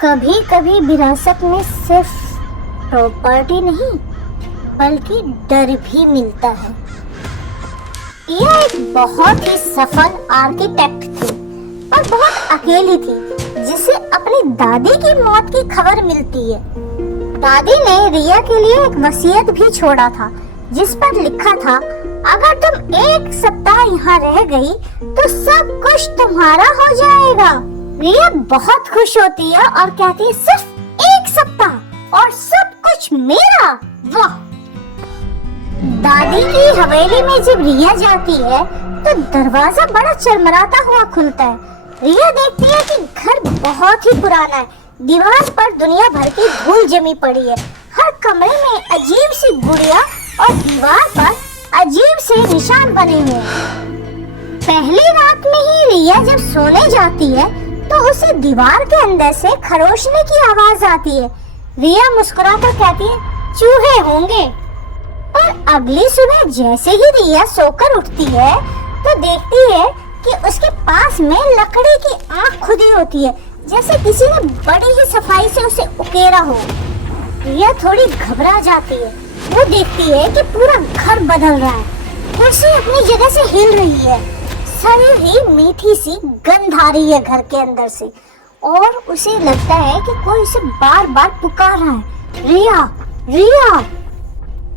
कभी कभी विरासत में सिर्फ प्रॉपर्टी नहीं बल्कि डर भी मिलता है। यह एक बहुत ही सफल आर्किटेक्ट थी और बहुत अकेली थी, जिसे अपनी दादी की मौत की खबर मिलती है। दादी ने रिया के लिए एक वसीयत भी छोड़ा था, जिस पर लिखा था, अगर तुम एक सप्ताह यहाँ रह गई तो सब कुछ तुम्हारा हो जाएगा। रिया बहुत खुश होती है और कहती है, सिर्फ एक सप्ताह और सब कुछ मेरा। वाह! दादी की हवेली में जब रिया जाती है तो दरवाजा बड़ा चरमराता हुआ खुलता है। रिया देखती है कि घर बहुत ही पुराना है। दीवार पर दुनिया भर की धूल जमी पड़ी है। हर कमरे में अजीब सी गुड़िया और दीवार पर अजीब से निशान बने हुए हैं। पहली रात में ही रिया जब सोने जाती है तो उसे दीवार के अंदर से खरोशने की आवाज आती है। रिया मुस्कुराकर कहती है, चूहे होंगे। और अगली सुबह जैसे ही रिया सोकर उठती है तो देखती है कि उसके पास में लकड़ी की आंख खुदी होती है, जैसे किसी ने बड़ी ही सफाई से उसे उकेरा हो। रिया थोड़ी घबरा जाती है। वो देखती है कि पूरा घर बदल रहा है। कुर्सी अपनी जगह से हिल रही है। शरीर ही मीठी सी गंध आ रही है घर के अंदर से, और उसे लगता है कि कोई उसे बार बार पुकार रहा है, रिया, रिया।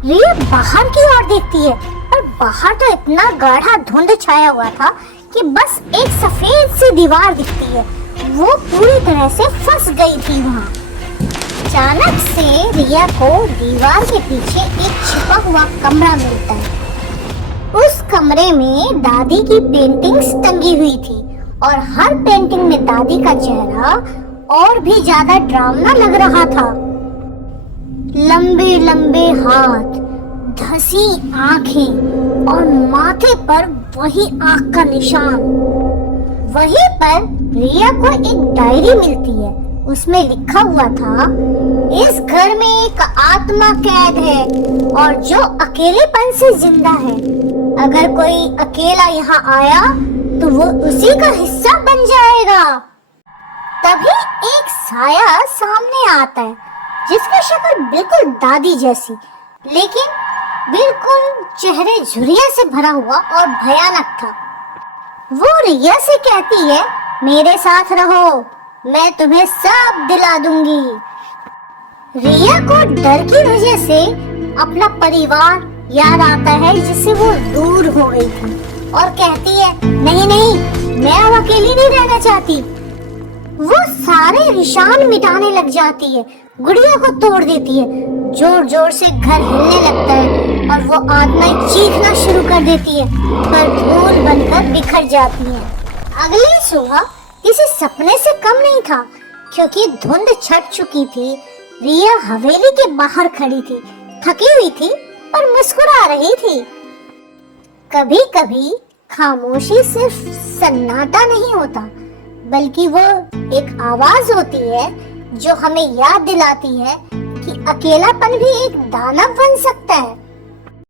रिया बाहर की ओर देखती है, पर बाहर तो इतना गाढ़ा धुंध छाया हुआ था कि बस एक सफेद सी दीवार दिखती है। वो पूरी तरह से फंस गई थी वहाँ। अचानक से रिया को दीवार के पीछे एक छिपा हुआ कमरा मिलता है। उस कमरे में दादी की पेंटिंग्स टंगी हुई थी और हर पेंटिंग में दादी का चेहरा और भी ज्यादा डरावना लग रहा था। लंबे लंबे हाथ, धसी आंखें और माथे पर वही आंख का निशान। वहीं पर रिया को एक डायरी मिलती है। उसमें लिखा हुआ था, इस घर में एक आत्मा कैद है और जो अकेलेपन से जिंदा है। अगर कोई अकेला यहाँ आया तो वो उसी का हिस्सा बन जाएगा। तभी एक साया सामने आता है, जिसकी शक्ल बिल्कुल दादी जैसी, लेकिन बिल्कुल चेहरे झुर्रियों से भरा हुआ और भयानक था। वो रिया से कहती है, मेरे साथ रहो, मैं तुम्हें सब दिला दूंगी। रिया को डर की वजह से अपना परिवार याद आता है, जिससे वो दूर हो गई थी, और कहती है, नहीं नहीं, मैं अब अकेली नहीं रहना चाहती। वो सारे निशान मिटाने लग जाती है, गुड़िया को तोड़ देती है। जोर जोर से घर हिलने लगता है और वो आत्माएं चीखना शुरू कर देती है, पर धूल बनकर बिखर जाती है। अगली सुबह किसी सपने से कम नहीं था, क्योंकि धुंध छट चुकी थी। रिया हवेली के बाहर खड़ी थी, थकी हुई थी और मुस्कुरा रही थी। कभी कभी खामोशी सिर्फ सन्नाटा नहीं होता, बल्कि वो एक आवाज होती है जो हमें याद दिलाती है कि अकेलापन भी एक दानव बन सकता है।